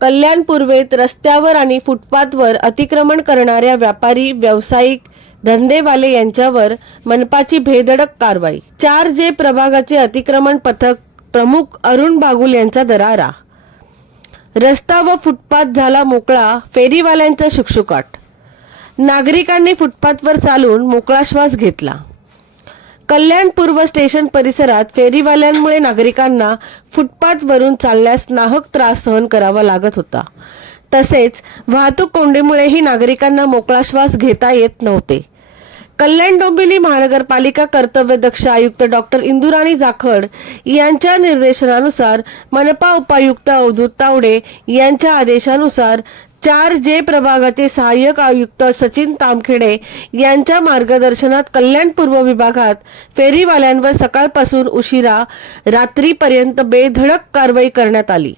कल्याण पूर्वेत रस्त्यावर आणि फुटपाथवर अतिक्रमण करणाऱ्या व्यापारी, व्यावसायिक, धंदेवाले यांच्यावर मनपाची भेदडक कारवाई. 4J प्रभागाचे अतिक्रमण पथक प्रमुख अरुण बागुल यांचा दरारा. रस्ता व फुटपाथ झाला मोकळा, फेरीवाल्यांचा शुकशुकाट. नागरिकांनी फुटपाथवर चालून मोकळा श्वास घेतला. कल्याण पूर्व स्टेशन परिसरात फेरीवाल्यांमुळे नागरिकांना फुटपाथवरून चालण्यास नाहक त्रास सहन करावा लागत होता. तसेच वाहतूक कोंडीमुळेही नागरिकांना मोकळा श्वास घेता येत नव्हते. कल्याण डोंबिवली महानगरपालिका कर्तव्यदक्ष आयुक्त डॉक्टर इंदुराणी जाखड यांच्या निर्देशनानुसार मनपा उपायुक्त अवधूत तावडे यांच्या आदेशानुसार 4J प्रभागाचे सहाय्यक आयुक्त सचिन तामखेडे यांच्या मार्गदर्शनात कल्याण पूर्व विभागात फेरीवाल्यांवर सकाळपासून उशिरा रात्रीपर्यंत बेधडक कारवाई करण्यात आली.